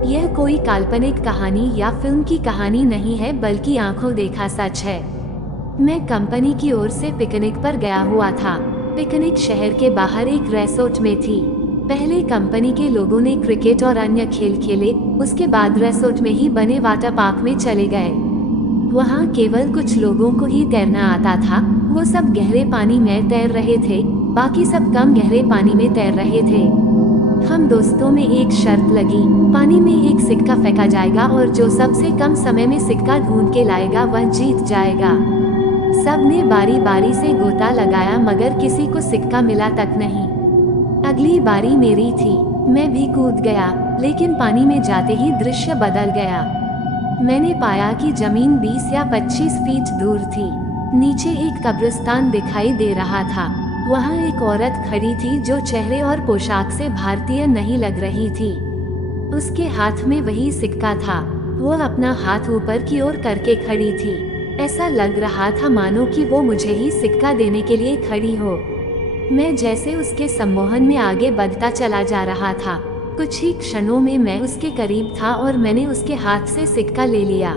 यह कोई काल्पनिक कहानी या फिल्म की कहानी नहीं है, बल्कि आंखों देखा सच है। मैं कंपनी की ओर से पिकनिक पर गया हुआ था। पिकनिक शहर के बाहर एक रिसोर्ट में थी। पहले कंपनी के लोगों ने क्रिकेट और अन्य खेल खेले, उसके बाद रिसोर्ट में ही बने वाटर पार्क में चले गए। वहाँ केवल कुछ लोगों को ही तैरना आता था। वो सब गहरे पानी में तैर रहे थे, बाकी सब कम गहरे पानी में तैर रहे थे। हम दोस्तों में एक शर्त लगी, पानी में एक सिक्का फेंका जाएगा और जो सबसे कम समय में सिक्का ढूंढ के लाएगा वह जीत जाएगा। सबने बारी बारी से गोता लगाया, मगर किसी को सिक्का मिला तक नहीं। अगली बारी मेरी थी। मैं भी कूद गया, लेकिन पानी में जाते ही दृश्य बदल गया। मैंने पाया कि जमीन 20 या 25 फीट दूर थी। नीचे एक कब्रिस्तान दिखाई दे रहा था। वहाँ एक औरत खड़ी थी जो चेहरे और पोशाक से भारतीय नहीं लग रही थी। उसके हाथ में वही सिक्का था। वो अपना हाथ ऊपर की ओर करके खड़ी थी। ऐसा लग रहा था मानो कि वो मुझे ही सिक्का देने के लिए खड़ी हो। मैं जैसे उसके सम्मोहन में आगे बढ़ता चला जा रहा था। कुछ ही क्षणों में मैं उसके करीब था और मैंने उसके हाथ से सिक्का ले लिया।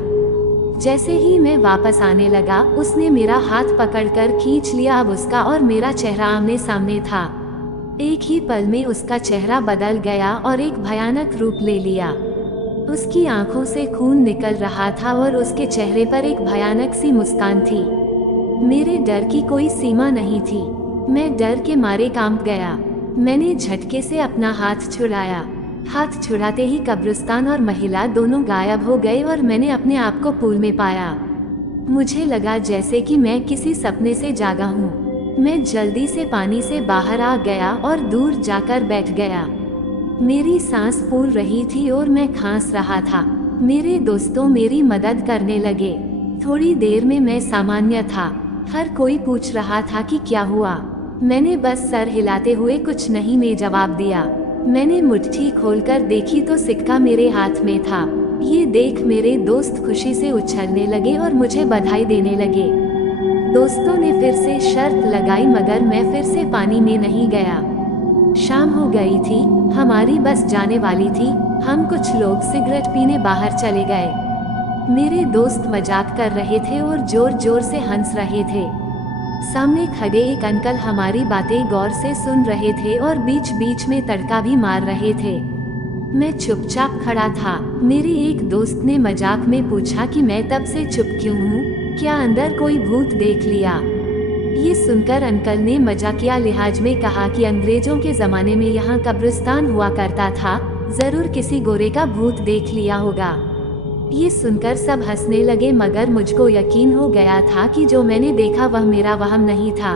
जैसे ही मैं वापस आने लगा, उसने मेरा हाथ पकड़कर खींच लिया। अब उसका और मेरा चेहरा आमने सामने था। एक ही पल में उसका चेहरा बदल गया और एक भयानक रूप ले लिया। उसकी आंखों से खून निकल रहा था और उसके चेहरे पर एक भयानक सी मुस्कान थी। मेरे डर की कोई सीमा नहीं थी। मैं डर के मारे कांप गया। मैंने झटके से अपना हाथ छुड़ाया। हाथ छुड़ाते ही कब्रिस्तान और महिला दोनों गायब हो गए और मैंने अपने आप को पूल में पाया। मुझे लगा जैसे कि मैं किसी सपने से जागा हूँ। मैं जल्दी से पानी से बाहर आ गया और दूर जाकर बैठ गया। मेरी सांस फूल रही थी और मैं खांस रहा था। मेरे दोस्तों मेरी मदद करने लगे। थोड़ी देर में मैं सामान्य था। हर कोई पूछ रहा था कि क्या हुआ। मैंने बस सर हिलाते हुए कुछ नहीं में जवाब दिया। मैंने मुट्ठी खोलकर देखी तो सिक्का मेरे हाथ में था। ये देख मेरे दोस्त खुशी से उछलने लगे और मुझे बधाई देने लगे। दोस्तों ने फिर से शर्त लगाई, मगर मैं फिर से पानी में नहीं गया। शाम हो गई थी। हमारी बस जाने वाली थी। हम कुछ लोग सिगरेट पीने बाहर चले गए। मेरे दोस्त मजाक कर रहे थे और जोर जोर से हंस रहे थे। सामने खड़े एक अंकल हमारी बातें गौर से सुन रहे थे और बीच बीच में तड़का भी मार रहे थे। मैं चुपचाप खड़ा था। मेरे एक दोस्त ने मजाक में पूछा कि मैं तब से चुप क्यों हूँ, क्या अंदर कोई भूत देख लिया। ये सुनकर अंकल ने मजाकिया लिहाज में कहा कि अंग्रेजों के जमाने में यहाँ कब्रिस्तान हुआ करता था, जरूर किसी गोरे का भूत देख लिया होगा। ये सुनकर सब हंसने लगे, मगर मुझको यकीन हो गया था कि जो मैंने देखा वह मेरा वहम नहीं था।